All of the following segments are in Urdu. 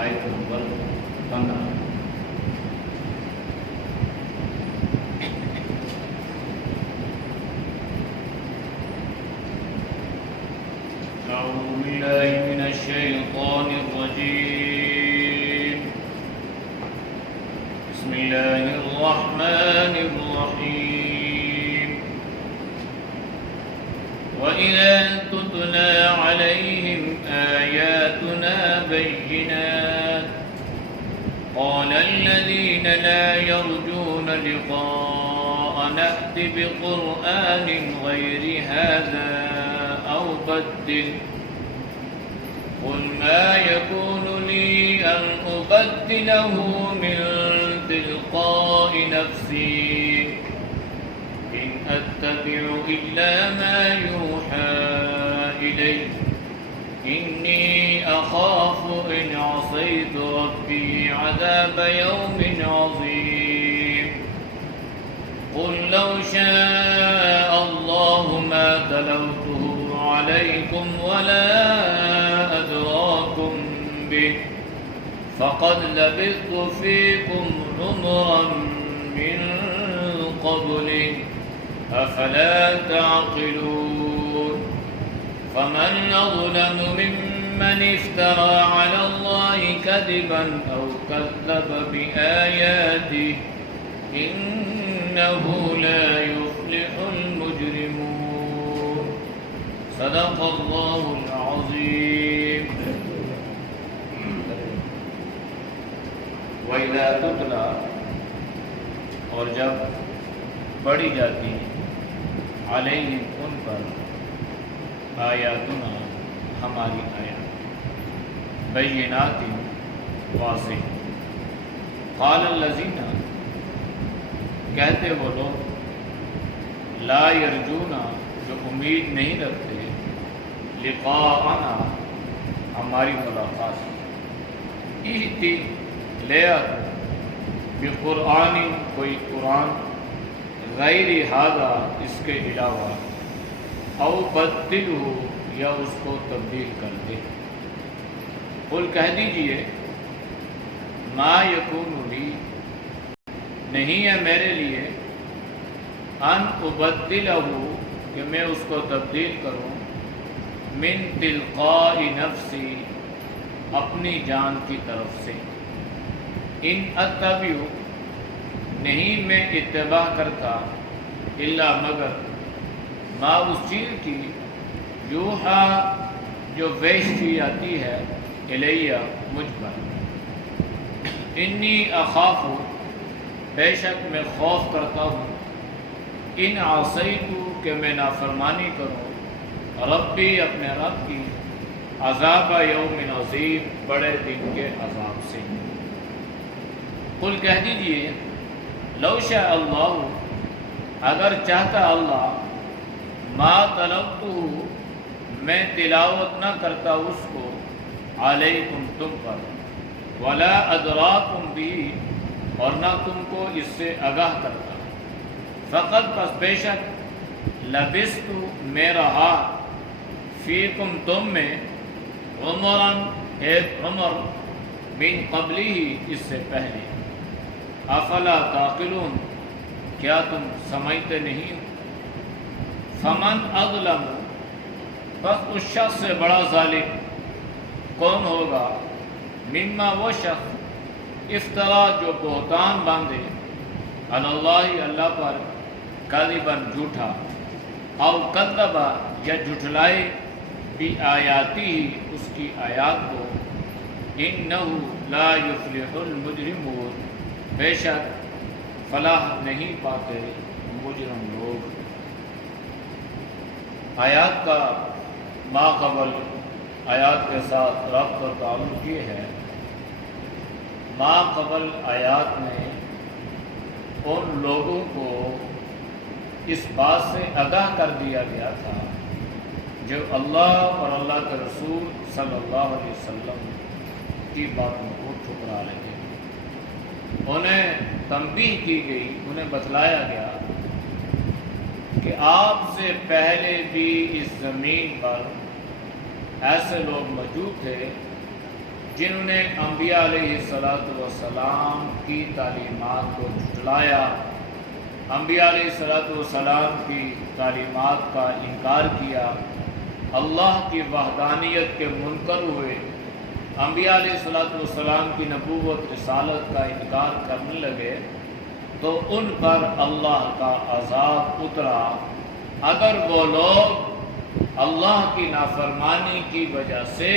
آیت نمبر 15۔ أعوذ بالله من الشيطان الرجيم، بسم الله الرحمن الرحيم۔ وإذا تتلى عليهم آياتنا بينات قال الذين لا يرجون لقاءنا ائت بقرآن غير هذا أو بدل قل ما يكون لي أن أبدله من تلقاء نفسي إن أتبع إلا ما يوحى إلي إني أخاف إن عصيت ربي عذاب يوم عظيم قل لو شاء الله ما تلوته عليكم ولا أدراكم به فقد لبثت فيكم عمرا من قبله أفلا تعقلون فمن أظلم ممن افترى على الله كذبا أو كذب بآياته إنه لا يفلح المجرمون صدق الله العظيم۔ وَإِذَا تُتْلَى، اور جب پڑھی جاتی ہیں، علیہم ان پر، آیاتنا ہماری آیات، بینات واضح، قال الذین، کہتے وہ لوگ، لا یرجون، جو امید نہیں رکھتے، لقاءنا، ہماری ملاقات، ایتی، لے آ بقرآن، کوئی قرآن، غیر ھذا، اس کے علاوہ، او بدلہ، یا اس کو تبدیل کر دے۔ قل، کہہ دیجئے، ما یکون لی، نہیں ہے میرے لیے، ان ابدلہ، کہ میں اس کو تبدیل کروں، من تلقاء نفسی، اپنی جان کی طرف سے، ان اتبع، نہیں میں اتباع کرتا، الا مگر، ما اس چیز کی، یوحا، جو وحی کی آتی ہے، الیہ، مجھ پر، انی اخاف، بے شک میں خوف کرتا ہوں، ان عصیت، کہ میں نافرمانی کروں، ربی، اپنے رب کی، عذاب یوم عظیم، بڑے دن کے عذاب سے۔ قل، کہہ دیجئے، لو شاء اللہ، اگر چاہتا اللہ، ما تلوتہ، میں تلاوت نہ کرتا اس کو، علیکم، تم پر، ولا ادراکم بھی، اور نہ تم کو اس سے آگاہ کرتا، فقط، پس بے شک، لبثت، میں رہا، فیکم، تم میں، عمراً، ایک عمر، من قبلی، اس سے پہلے، افلا تعقلون، کیا تم سمجھتے نہیں؟ فمن اظلم، بس اس شخص سے بڑا ظالم کون ہوگا، مما، وہ شخص، افترا، جو بہتان باندھے، علی اللہ، اللہ پر، کاذباً، جھوٹا، او کذبا، یا جھٹلائے، بآیاتی، اس کی آیات کو، انہ لا یفلح المجرمون، بے شک فلاح نہیں پاتے مجرم لوگ۔ آیات کا ما قبل آیات کے ساتھ ربط اور تعلق یہ ہے، ما قبل آیات میں ان لوگوں کو اس بات سے آگاہ کر دیا گیا تھا جو اللہ اور اللہ کے رسول صلی اللہ علیہ وسلم کی باتوں کو ٹھکرا رہے تھے، انہیں تنبیہ کی گئی، انہیں بتلایا گیا کہ آپ سے پہلے بھی اس زمین پر ایسے لوگ موجود تھے جنہوں نے انبیاء علیہ السلام کی تعلیمات کو جھٹلایا، انبیاء علیہ السلام کی تعلیمات کا انکار کیا، اللہ کی وحدانیت کے منکر ہوئے، انبیاء علیہ السلام کی نبوت رسالت کا انکار کرنے لگے، تو ان پر اللہ کا عذاب اترا۔ اگر وہ لوگ اللہ کی نافرمانی کی وجہ سے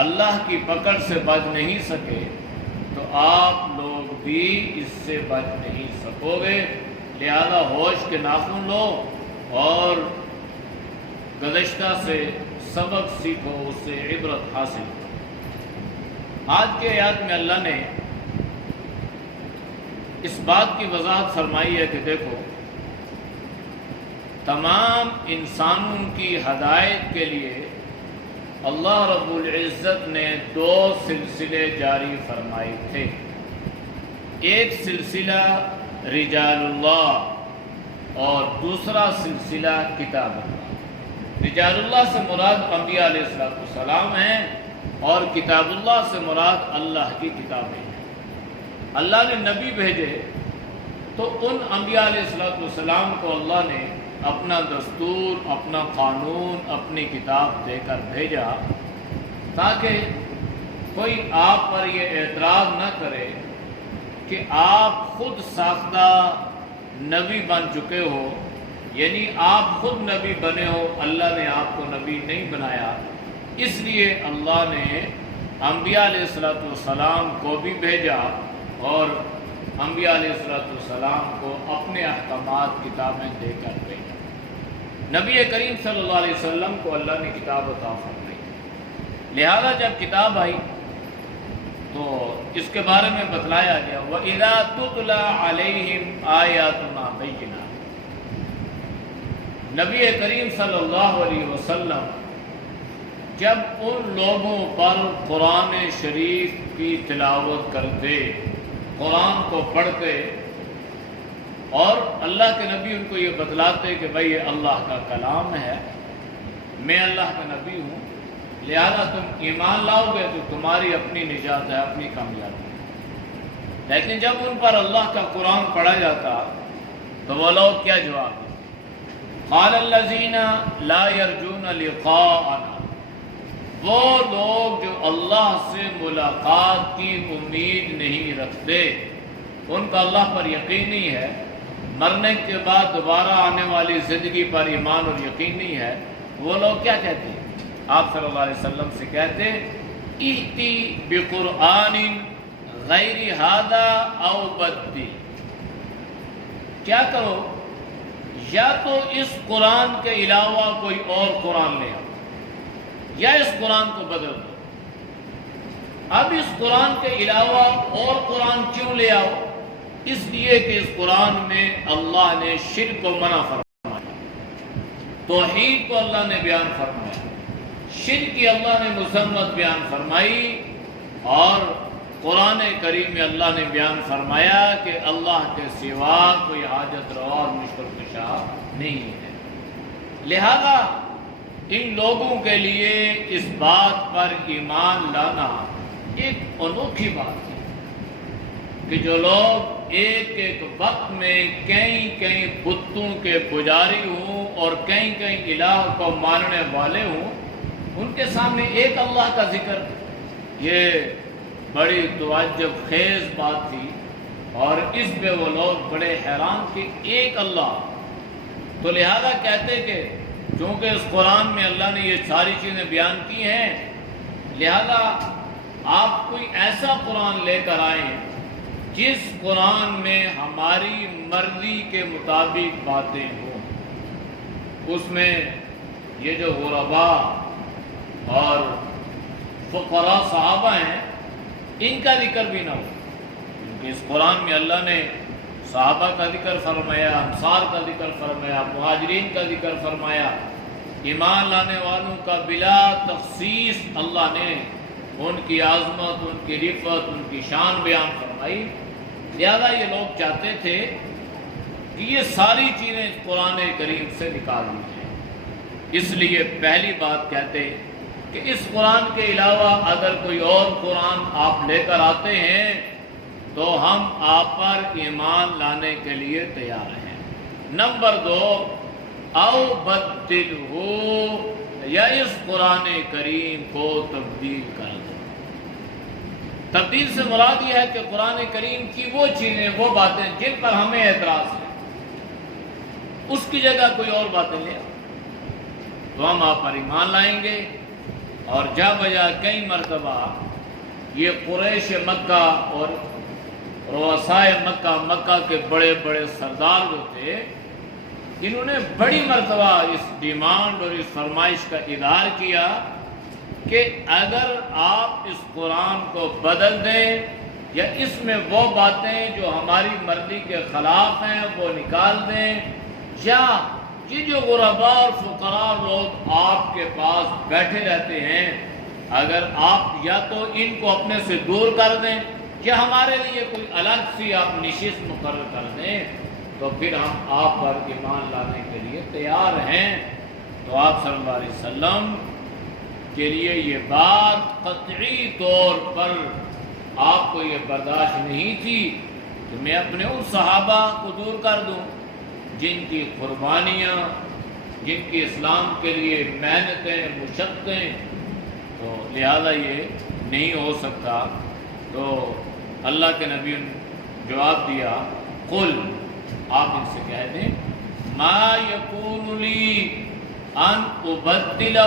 اللہ کی پکڑ سے بچ نہیں سکے تو آپ لوگ بھی اس سے بچ نہیں سکو گے۔ لہذا ہوش کے ناخن لو اور گزشتہ سے سبق سیکھو، اس سے عبرت حاصل کرو۔ آج کے آیات میں اللہ نے اس بات کی وضاحت فرمائی ہے کہ دیکھو، تمام انسانوں کی ہدایت کے لیے اللہ رب العزت نے 2 سلسلے جاری فرمائے تھے۔ ایک سلسلہ رجال اللہ اور دوسرا سلسلہ کتاب اللہ۔ رجال اللہ سے مراد انبیاء علیہ السلام ہیں اور کتاب اللہ سے مراد اللہ کی کتابیں ہیں۔ اللہ نے نبی بھیجے تو ان انبیاء علیہ السلام کو اللہ نے اپنا دستور، اپنا قانون، اپنی کتاب دے کر بھیجا تاکہ کوئی آپ پر یہ اعتراض نہ کرے کہ آپ خود ساختہ نبی بن چکے ہو، یعنی آپ خود نبی بنے ہو، اللہ نے آپ کو نبی نہیں بنایا۔ اس لیے اللہ نے انبیاء علیہ السلام کو بھی بھیجا اور انبیاء علیہ السلام کو اپنے احکامات کتابیں دے کر بھیجا۔ نبی کریم صلی اللہ علیہ وسلم کو اللہ نے کتاب عطا فرمائی، لہذا جب کتاب آئی تو اس کے بارے میں بتلایا گیا وَإِذَا تُتْلَى عَلَيْهِمْ آيَاتُنَا بَيِّنَاتٍ۔ نبی کریم صلی اللہ علیہ وسلم جب ان لوگوں پر قرآن شریف کی تلاوت کرتے، قرآن کو پڑھتے اور اللہ کے نبی ان کو یہ بتلاتے کہ بھئی یہ اللہ کا کلام ہے، میں اللہ کا نبی ہوں، لہذا تم ایمان لاؤ گے تو تمہاری اپنی نجات ہے، اپنی کامیابی ہے۔ لیکن جب ان پر اللہ کا قرآن پڑھا جاتا تو وہ لوگ کیا جواب دیتے؟ قال الذین لا یرجون لقاءنا، وہ لوگ جو اللہ سے ملاقات کی امید نہیں رکھتے، ان کا اللہ پر یقین نہیں ہے، مرنے کے بعد دوبارہ آنے والی زندگی پر ایمان اور یقین نہیں ہے، وہ لوگ کیا کہتے ہیں؟ آپ صلی اللہ علیہ وسلم سے کہتے اِئْتِ بِقُرْآنٍ غَيْرِ هَذَا أَوْ بَدِّلْ، کیا کرو یا تو اس قرآن کے علاوہ کوئی اور قرآن لے آؤ یا اس قرآن کو بدل دو۔ اب اس قرآن کے علاوہ اور قرآن کیوں لے آؤ؟ اس لیے کہ اس قرآن میں اللہ نے شرک کو منع فرمایا، توحید کو اللہ نے بیان فرمایا، شرک کی اللہ نے مذمت بیان فرمائی، اور قرآن کریم میں اللہ نے بیان فرمایا کہ اللہ کے سوا کوئی حاجت روا اور مشکل کشا نہیں ہے۔ لہذا ان لوگوں کے لیے اس بات پر ایمان لانا ایک انوکھی بات ہے کہ جو لوگ ایک ایک وقت میں کئی بتوں کے پجاری ہوں اور کئی الہ کو ماننے والے ہوں، ان کے سامنے ایک اللہ کا ذکر، یہ بڑی تعجب خیز بات تھی، اور اس پہ وہ لوگ بڑے حیران کہ ایک اللہ۔ تو لہذا کہتے کہ چونکہ اس قرآن میں اللہ نے یہ ساری چیزیں بیان کی ہیں، لہذا آپ کوئی ایسا قرآن لے کر آئیں جس قرآن میں ہماری مرضی کے مطابق باتیں ہوں، اس میں یہ جو غرباء اور فقراء صحابہ ہیں ان کا ذکر بھی نہ ہو، کیونکہ اس قرآن میں اللہ نے صحابہ کا ذکر فرمایا، انصار کا ذکر فرمایا، مہاجرین کا ذکر فرمایا، ایمان لانے والوں کا بلا تخصیص اللہ نے ان کی عظمت، ان کی رفعت، ان کی شان بیان فرمائی۔ لہذا یہ لوگ چاہتے تھے کہ یہ ساری چیزیں قرآن کریم سے نکال دی جائیں، اس لیے پہلی بات کہتے کہ اس قرآن کے علاوہ اگر کوئی اور قرآن آپ لے کر آتے ہیں تو ہم آپ پر ایمان لانے کے لیے تیار ہیں۔ نمبر 2، او بدل ہو، یا اس قرآن کریم کو تبدیل کر دو۔ تبدیل سے مراد یہ ہے کہ قرآن کریم کی وہ چیزیں، وہ باتیں جن پر ہمیں اعتراض ہے، اس کی جگہ کوئی اور باتیں لے آؤ تو ہم آپ پر ایمان لائیں گے۔ اور جا بجا کئی مرتبہ یہ قریش مکہ اور رؤسائے مکہ کے بڑے بڑے سردار جو تھے، جنہوں نے بڑی مرتبہ اس ڈیمانڈ اور اس فرمائش کا اظہار کیا کہ اگر آپ اس قرآن کو بدل دیں یا اس میں وہ باتیں جو ہماری مرضی کے خلاف ہیں وہ نکال دیں، یا یہ جو غرباء اور فقراء لوگ آپ کے پاس بیٹھے رہتے ہیں، اگر آپ یا تو ان کو اپنے سے دور کر دیں یا ہمارے لیے کوئی الگ سی آپ نشست مقرر کر دیں، تو پھر ہم آپ پر ایمان لانے کے لیے تیار ہیں۔ تو آپ صلی اللہ علیہ وسلم کے لیے یہ بات قطعی طور پر آپ کو یہ برداشت نہیں تھی کہ میں اپنے ان صحابہ کو دور کر دوں جن کی قربانیاں، جن کی اسلام کے لیے محنتیں، مشقتیں، تو لہذا یہ نہیں ہو سکتا۔ تو اللہ کے نبی نے جواب دیا، قل، آپ ان سے کہہ دیں، ما یکون لی ان ابدلہ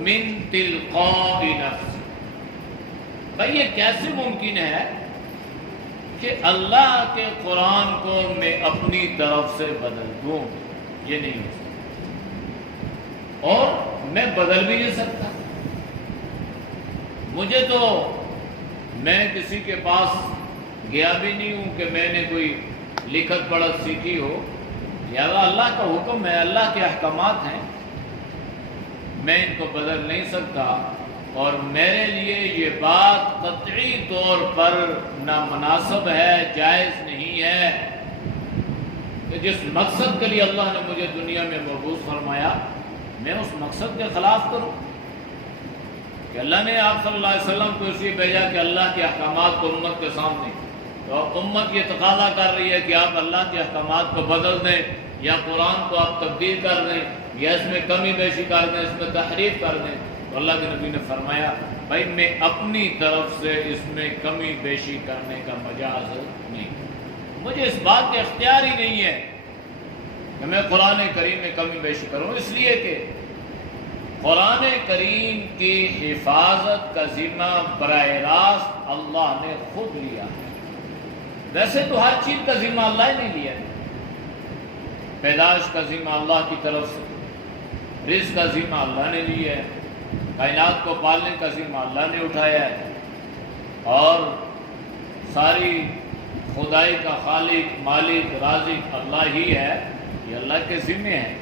من تلقاء نفسی۔ بھئی یہ کیسے ممکن ہے کہ اللہ کے قرآن کو میں اپنی طرف سے بدل دوں؟ یہ نہیں ہو سکتا، اور میں بدل بھی نہیں سکتا۔ مجھے تو، میں کسی کے پاس گیا بھی نہیں ہوں کہ میں نے کوئی لکھت پڑھت سیکھی ہو، لہذا اللہ کا حکم ہے، اللہ کے احکامات ہیں، میں ان کو بدل نہیں سکتا۔ اور میرے لیے یہ بات قطعی طور پر نامناسب ہے، جائز نہیں ہے کہ جس مقصد کے لیے اللہ نے مجھے دنیا میں مبعوث فرمایا، میں اس مقصد کے خلاف کروں۔ کہ اللہ نے آپ صلی اللہ علیہ وسلم کو اس لیے بھیجا کہ اللہ کے احکامات کو امت کے سامنے، تو امت یہ تقاضا کر رہی ہے کہ آپ اللہ کے احکامات کو بدل دیں، یا قرآن کو آپ تبدیل کر دیں، یا اس میں کمی بیشی کر دیں، اس میں تحریف کر دیں۔ تو اللہ کے نبی نے فرمایا، بھائی میں اپنی طرف سے اس میں کمی بیشی کرنے کا مجاز نہیں، مجھے اس بات کا اختیار ہی نہیں ہے کہ میں قرآن کریم میں کمی بیشی کروں، اس لیے کہ قرآن کریم کی حفاظت کا ذمہ براہ راست اللہ نے خود لیا ہے۔ ویسے تو ہر چیز کا ذمہ اللہ نے لیا ہے، پیدائش کا ذمہ اللہ کی طرف سے، رزق کا ذمہ اللہ نے لیا ہے، کائنات کو پالنے کا ذمہ اللہ نے اٹھایا ہے، اور ساری خدائی کا خالق، مالک، رازق اللہ ہی ہے، یہ اللہ کے ذمے ہے۔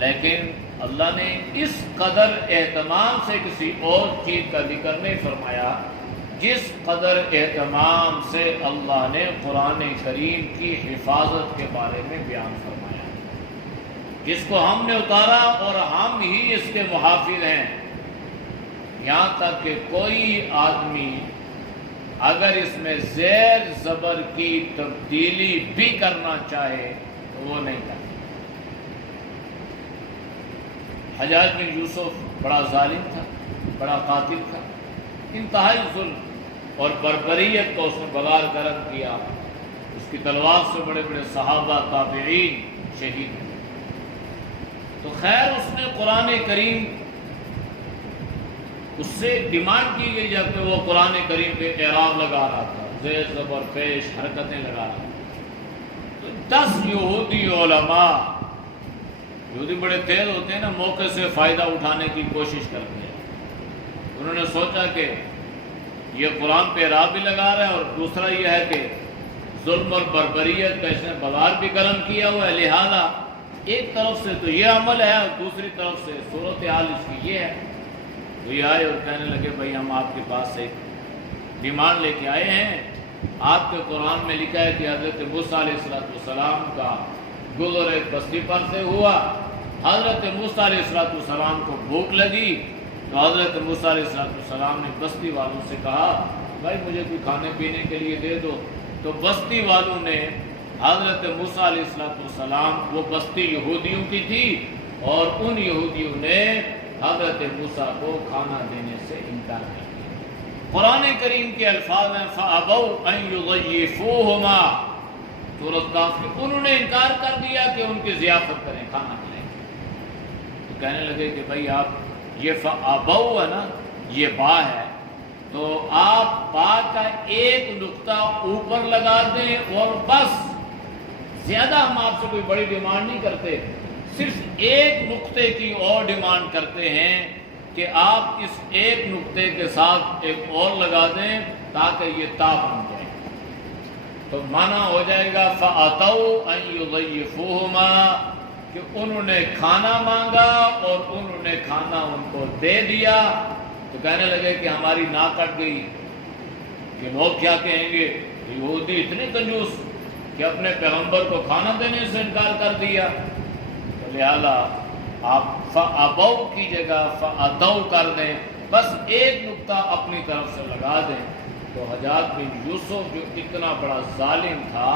لیکن اللہ نے اس قدر اہتمام سے کسی اور چیز کا ذکر نہیں فرمایا جس قدر اہتمام سے اللہ نے قرآن کریم کی حفاظت کے بارے میں بیان فرمایا، جس کو ہم نے اتارا اور ہم ہی اس کے محافظ ہیں۔ یہاں تک کہ کوئی آدمی اگر اس میں زیر زبر کی تبدیلی بھی کرنا چاہے تو وہ نہیں کرتا۔ حجاج بن یوسف بڑا ظالم تھا، بڑا قاتل تھا، انتہائی ظلم اور بربریت کو اس نے بغار گرم کیا، اس کی تلوار سے بڑے بڑے صحابہ، تابعین شہید ہوئے۔ تو خیر اس نے قرآن کریم، اس سے ڈیمانڈ کی گئی جب کہ وہ قرآن کریم پہ اعراب لگا رہا تھا، زیر زبر پیش حرکتیں لگا رہا تھا، تو 10 یہودی علماء، یہودی بڑے تیز ہوتے ہیں نا، موقع سے فائدہ اٹھانے کی کوشش کرتے ہیں، انہوں نے سوچا کہ یہ قرآن پہ اعراب بھی لگا رہا ہے اور دوسرا یہ ہے کہ ظلم اور بربریت کا اس نے بغار بھی گرم کیا ہوا ہے، لہذا ایک طرف سے تو یہ عمل ہے اور دوسری طرف سے صورتحال اس کی یہ ہے۔ تو یہ آئے اور کہنے لگے، بھائی ہم آپ کے پاس سے ڈیمانڈ لے کے آئے ہیں، آپ کے قرآن میں لکھا ہے کہ حضرت موسیٰ علیہ السلام کا گزر ایک بستی پر سے ہوا، حضرت موسیٰ علیہ السلام کو بھوک لگی تو حضرت موسیٰ علیہ السلام نے بستی والوں سے کہا بھائی مجھے کوئی کھانے پینے کے لیے دے دو. تو بستی والوں نے حضرت موسیٰ علیہ السلام، وہ بستی یہودیوں کی تھی، اور ان یہودیوں نے حضرت موسیٰ کو کھانا دینے سے انکار کر دیا. قرآن کریم کے الفاظ ہیں فَأَبَوْا أَن يُضَيِّفُوهُمَا، سورۃ کہف کے، انہوں نے انکار کر دیا کہ ان کی ضیافت کریں، کھانا کھلائیں. تو کہنے لگے کہ بھائی آپ یہ فَأَبَوْا ہے نا، یہ با ہے، تو آپ با کا ایک نقطہ اوپر لگا دیں اور بس، زیادہ ہم آپ سے کوئی بڑی ڈیمانڈ نہیں کرتے، صرف ایک نقطے کی اور ڈیمانڈ کرتے ہیں کہ آپ اس ایک نقطے کے ساتھ ایک اور لگا دیں تاکہ یہ تا بن جائے. تو معنی ہو جائے گا فَأَتَوْا أَن يُضَيِّفُوهُمَا، کہ انہوں نے کھانا مانگا اور انہوں نے کھانا ان کو دے دیا. تو کہنے لگے کہ ہماری ناک کٹ گئی، کہ لوگ کیا کہیں گے، یہودی اتنے کنجوس کہ اپنے پیغمبر کو کھانا دینے سے انکار کر دیا. تو لہٰذا آپ فَأَبَوْا کی جگہ فَأَتَوْا کر دیں، بس ایک نقطہ اپنی طرف سے لگا دیں. تو حجاج بن یوسف جو اتنا بڑا ظالم تھا،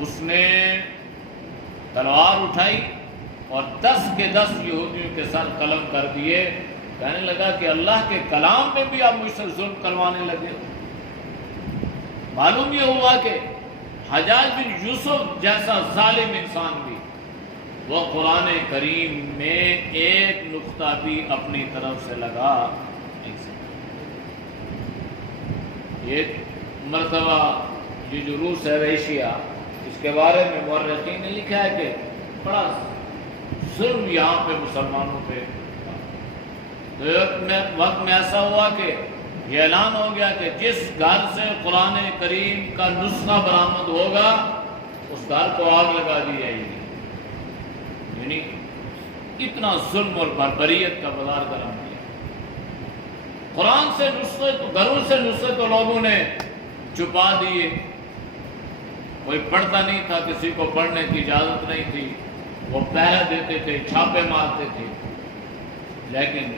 اس نے تلوار اٹھائی اور 10 کے 10 یہودیوں کے سر قلم کر دیے. کہنے لگا کہ اللہ کے کلام میں بھی آپ مجھ سے ظلم کروانے لگے. معلوم یہ ہوا کہ حجاج بن یوسف جیسا ظالم انسان بھی وہ قرآن کریم میں ایک نقطہ بھی اپنی طرف سے لگا نہیں سکتا. یہ مرتبہ یہ جو روس ہے ایشیا، اس کے بارے میں مورخین نے لکھا ہے کہ بڑا ظلم یہاں پہ مسلمانوں پہ. تو ایک وقت میں ایسا ہوا کہ یہ اعلان ہو گیا کہ جس گھر سے قرآن کریم کا نسخہ برآمد ہوگا اس گھر کو آگ لگا دی جائے گی. یعنی اتنا ظلم اور بربریت کا بازار گرم کیا. قرآن سے نسخے، گھروں سے نسخے تو لوگوں نے چھپا دیے، کوئی پڑھتا نہیں تھا، کسی کو پڑھنے کی اجازت نہیں تھی، وہ پہرا دیتے تھے، چھاپے مارتے تھے. لیکن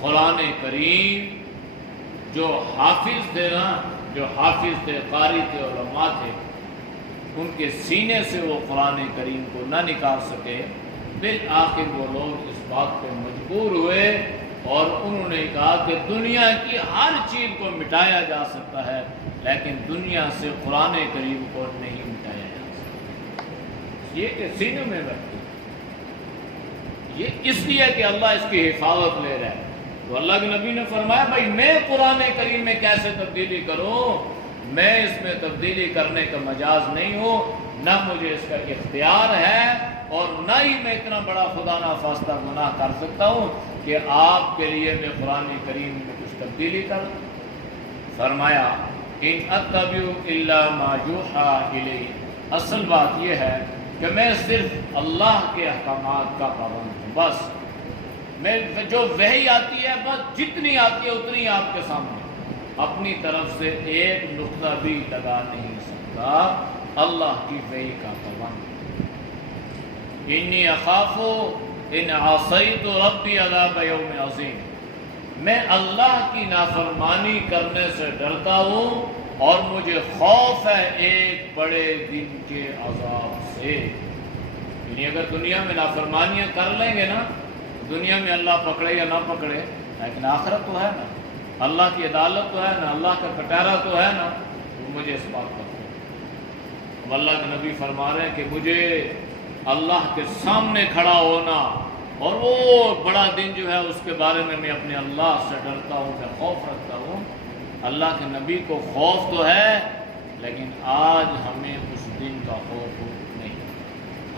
قرآن کریم جو حافظ تھے نا، جو حافظ تھے، قاری تھے، علماء تھے، ان کے سینے سے وہ قرآن کریم کو نہ نکال سکے. بالآخر وہ لوگ اس بات پہ مجبور ہوئے اور انہوں نے کہا کہ دنیا کی ہر چیز کو مٹایا جا سکتا ہے لیکن دنیا سے قرآن کریم کو نہیں مٹایا جا سکتا. یہ کہ سینے میں رکھتے، یہ اس لیے کہ اللہ اس کی حفاظت لے رہا ہے. تو اللہ کے نبی نے فرمایا بھائی میں قرآن کریم میں کیسے تبدیلی کروں، میں اس میں تبدیلی کرنے کا مجاز نہیں ہوں، نہ مجھے اس کا اختیار ہے، اور نہ ہی میں اتنا بڑا خدا ناخواستہ گناہ کر سکتا ہوں کہ آپ کے لیے میں قرآن کریم میں کچھ تبدیلی کروں. فرمایا ان اتبع الا ما یوحیٰ الی، اصل بات یہ ہے کہ میں صرف اللہ کے احکامات کا پابند ہوں. بس میں جو وحی آتی ہے بس جتنی آتی ہے اتنی آپ کے سامنے، اپنی طرف سے ایک نقطہ بھی لگا نہیں سکتا. اللہ کی وحی کا پابند. انی اخاف ان عصیت ربی عذاب یوم عظیم، میں اللہ کی نافرمانی کرنے سے ڈرتا ہوں اور مجھے خوف ہے ایک بڑے دن کے عذاب سے. یعنی اگر دنیا میں نافرمانیاں کر لیں گے نا، دنیا میں اللہ پکڑے یا نہ پکڑے، لیکن آخرت تو ہے نا، اللہ کی عدالت تو ہے نا، اللہ کا کٹہرا تو ہے نا. تو مجھے اس بات کا خوف. اب اللہ کے نبی فرما رہے ہیں کہ مجھے اللہ کے سامنے کھڑا ہونا اور وہ بڑا دن جو ہے اس کے بارے میں اپنے اللہ سے ڈرتا ہوں، میں خوف رکھتا ہوں. اللہ کے نبی کو خوف تو ہے لیکن آج ہمیں اس دن کا خوف نہیں.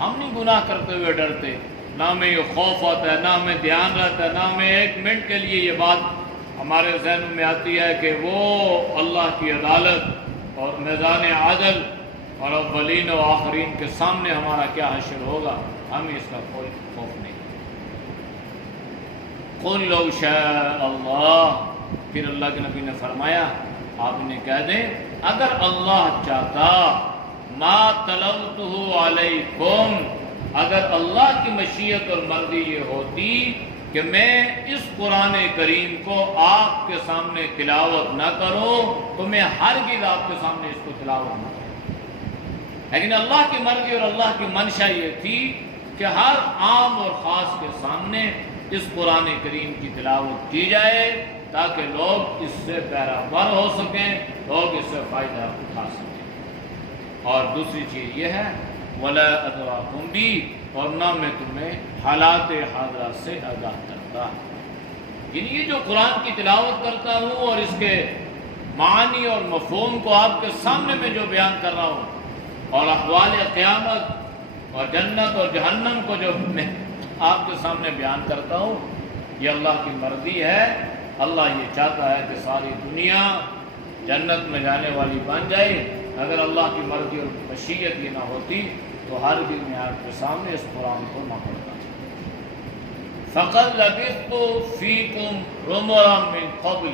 ہم نہیں گناہ کرتے ہوئے ڈرتے، نہ ہمیں یہ خوف آتا ہے، نہ ہمیں دھیان رہتا ہے، نہ ہمیں ایک منٹ کے لیے یہ بات ہمارے ذہن میں آتی ہے کہ وہ اللہ کی عدالت اور میدان عدل اور اولین و آخرین کے سامنے ہمارا کیا حشر ہوگا. ہمیں اس کا کوئی خوف نہیں. قل لو شاء اللہ، پھر اللہ کے نبی نے فرمایا آپ انہیں کہہ دیں اگر اللہ چاہتا، ما تلوتہ علیکم، اگر اللہ کی مشیت اور مرضی یہ ہوتی کہ میں اس قرآن کریم کو آپ کے سامنے تلاوت نہ کروں تو میں ہرگز آپ کے سامنے اس کو تلاوت نہ کروں. لیکن اللہ کی مرضی اور اللہ کی منشا یہ تھی کہ ہر عام اور خاص کے سامنے اس قرآن کریم کی تلاوت کی جائے تاکہ لوگ اس سے بہرہ ہو سکیں، لوگ اس سے فائدہ اٹھا سکیں. اور دوسری چیز یہ ہے وَلَا أَدْرَاكُمْ بِهِ، اور نہ میں تمہیں حالات حاضرہ سے آگاہ کرتا. یعنی یہ جو قرآن کی تلاوت کرتا ہوں اور اس کے معانی اور مفہوم کو آپ کے سامنے میں جو بیان کر رہا ہوں اور احوال قیامت اور جنت اور جہنم کو جو میں آپ کے سامنے بیان کرتا ہوں، یہ اللہ کی مرضی ہے. اللہ یہ چاہتا ہے کہ ساری دنیا جنت میں جانے والی بن جائے. اگر اللہ کی مرضی اور مشیت یہ نہ ہوتی تو ہر دن میں آپ کے سامنے اس قرآن کو نہ پڑھتا. فَقَدْ لَبِثْتُ فِيكُمْ عُمُرًا مِّن قَبْلِ،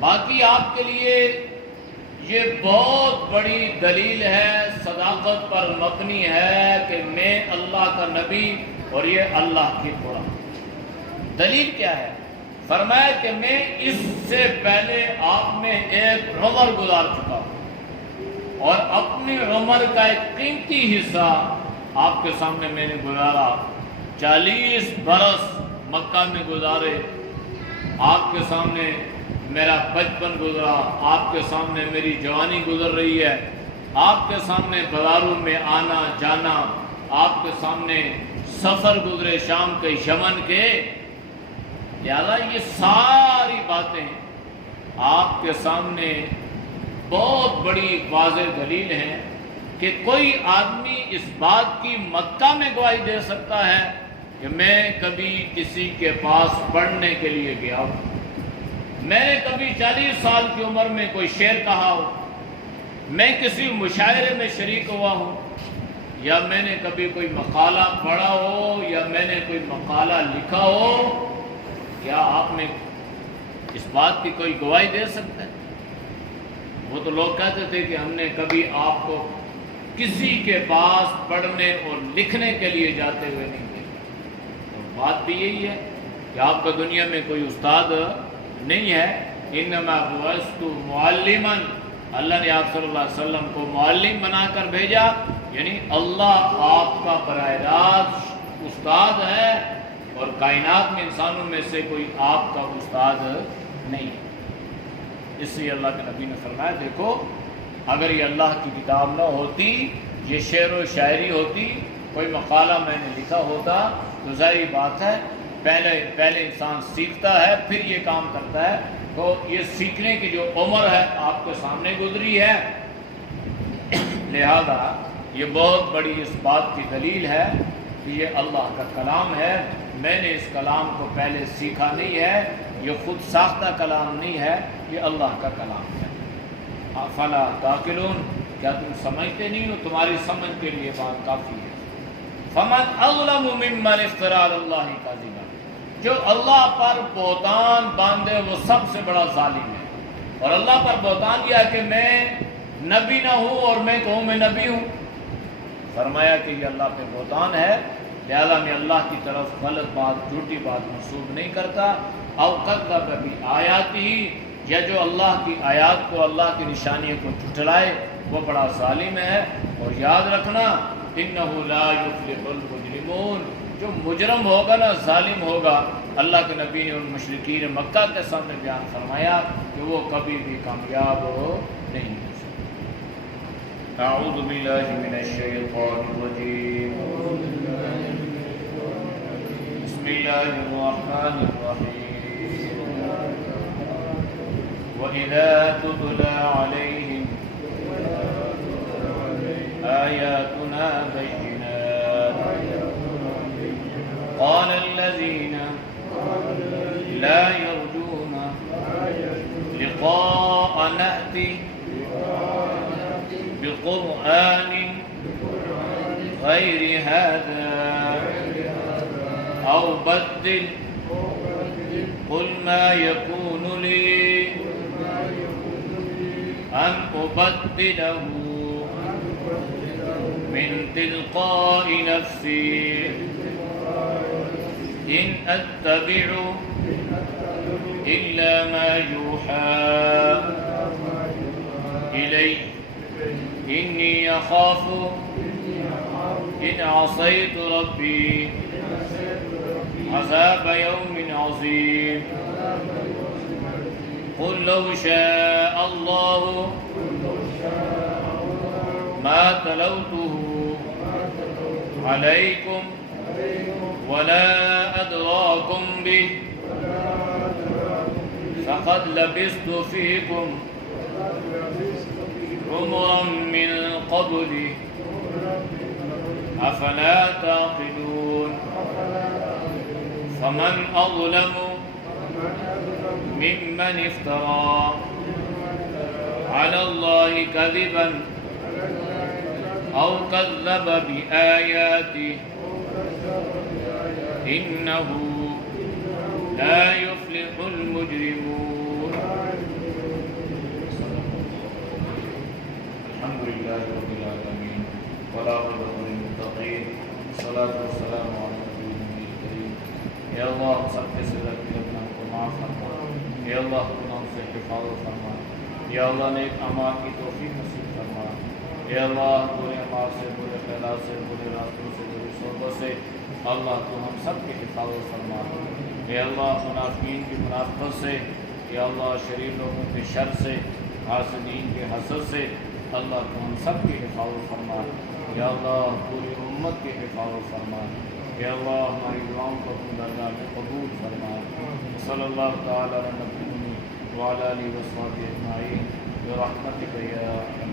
باقی آپ کے لیے یہ بہت بڑی دلیل ہے، صداقت پر مبنی ہے کہ میں اللہ کا نبی اور یہ اللہ کی قرآن. دلیل کیا ہے؟ فرمایا کہ میں اس سے پہلے آپ میں ایک عمر گزار چکا ہوں اور اپنی عمر کا ایک قیمتی حصہ آپ کے سامنے میں نے گزارا. 40 برس مکہ میں گزارے، آپ کے سامنے میرا بچپن گزرا، آپ کے سامنے میری جوانی گزر رہی ہے، آپ کے سامنے بازاروں میں آنا جانا، آپ کے سامنے سفر گزرے شام کے یمن کے. لہذا یہ ساری باتیں آپ کے سامنے بہت بڑی واضح دلیل ہیں کہ کوئی آدمی اس بات کی مکہ میں گواہی دے سکتا ہے کہ میں کبھی کسی کے پاس پڑھنے کے لیے گیا ہوں، میں نے کبھی 40 سال کی عمر میں کوئی شعر کہا ہو، میں کسی مشاعرے میں شریک ہوا ہوں، یا میں نے کبھی کوئی مقالہ پڑھا ہو یا میں نے کوئی مقالہ لکھا ہو. کیا آپ میں اس بات کی کوئی گواہی دے سکتا ہے؟ وہ تو لوگ کہتے تھے کہ ہم نے کبھی آپ کو کسی کے پاس پڑھنے اور لکھنے کے لیے جاتے ہوئے نہیں دیکھا. تو بات بھی یہی ہے کہ آپ کا دنیا میں کوئی استاد نہیں ہے. انما بعثت معلما، اللہ نے آپ صلی اللہ علیہ وسلم کو معلم بنا کر بھیجا، یعنی اللہ آپ کا براہ راست استاد ہے اور کائنات میں انسانوں میں سے کوئی آپ کا استاد نہیں. اس لیے اللہ کے نبی نے فرمایا دیکھو اگر یہ اللہ کی کتاب نہ ہوتی، یہ شعر و شاعری ہوتی، کوئی مقالہ میں نے لکھا ہوتا تو ظاہری بات ہے پہلے انسان سیکھتا ہے پھر یہ کام کرتا ہے. تو یہ سیکھنے کی جو عمر ہے آپ کے سامنے گزری ہے، لہذا یہ بہت بڑی اس بات کی دلیل ہے کہ یہ اللہ کا کلام ہے. میں نے اس کلام کو پہلے سیکھا نہیں ہے، یہ خود ساختہ کلام نہیں ہے، یہ اللہ کا کلام ہے. افلا تعقلون، کیا تم سمجھتے نہیں ہو؟ تمہاری سمجھ کے لیے بات کافی ہے. فمن اظلم ممن افترى علی اللہ کذبا، جو اللہ پر بہتان باندھے وہ سب سے بڑا ظالم ہے. اور اللہ پر بہتان کیا کہ میں نبی نہ ہوں اور میں کہوں میں نبی ہوں. فرمایا کہ یہ اللہ پہ بہتان ہے، لہذا میں اللہ کی طرف غلط بات جھوٹی بات منسوب نہیں کرتا. او کذب بآیاتہ، یا جو اللہ کی آیات کو اللہ کی نشانیوں کو جھٹلائے وہ بڑا ظالم ہے. اور یاد رکھنا انہ لا یفلح المجرمون، جو مجرم ہوگا نا ظالم ہوگا، اللہ کے نبی نے ان مشرکین مکہ کے سامنے بیان فرمایا کہ وہ کبھی بھی کامیاب نہیں ہو سکتے. اعوذ باللہ من الشیطان الرجیم، بسم اللہ الرحمن الرحیم. وَإِذَا تُتْلَى عَلَيْهِمْ آيَاتُنَا بَيِّنَاتٍ قَالَ الَّذِينَ لَا يَرْجُونَ لِقَاءَنَا ائْتِ بِقُرْآنٍ غَيْرِ هَذَا أَوْ بَدِّلْ قُلْ مَا يَكُونُ لِي أَنْ أُبَدِّلَهُ مِنْ تِلْقَاءِ نَفْسِي إن أتبع إلا ما يوحى إلي إني أخاف إن عصيت ربي عذاب يوم عظيم قل لو شاء الله ما تلوته عليكم ولا أدراكم به فقد لبثت فيكم عمرا من قبله أفلا تعقلون فمن أظلم ممن افترى على الله كذبا أو كذب بآياته إنه لا يفلح المجرمون. الحمد لله رب العالمين والعاقبة للمتقين والصلاة والسلام على نبي الكريم. یا اللہ ہم سب کے سر رکھ گناہوں کو معاف فرما. یا اللہ گناہوں سے حفاظت فرما. یا اللہ نیک اعمال کی توفیق نصیب فرما. یا اللہ برے اعمال سے، برے خیالات سے، برے راستوں سے، بری صحبت سے اللہ تو ہم سب کی حفاظت فرما. یا اللہ منافقین کی منافقت سے، یا اللہ شریر لوگوں کے شر سے، حاسدین کے حسد سے اللہ تو ہم سب کی حفاظت فرما. یا اللہ پوری امت کی حفاظت فرما. یا اللہ ہماری دعاؤں کو اپنی درگاہ میں قبول فرما. صلی اللہ تعالی علی نبینا وعلی آلہ وصحبہ اجمعین برحمتک یا ارحم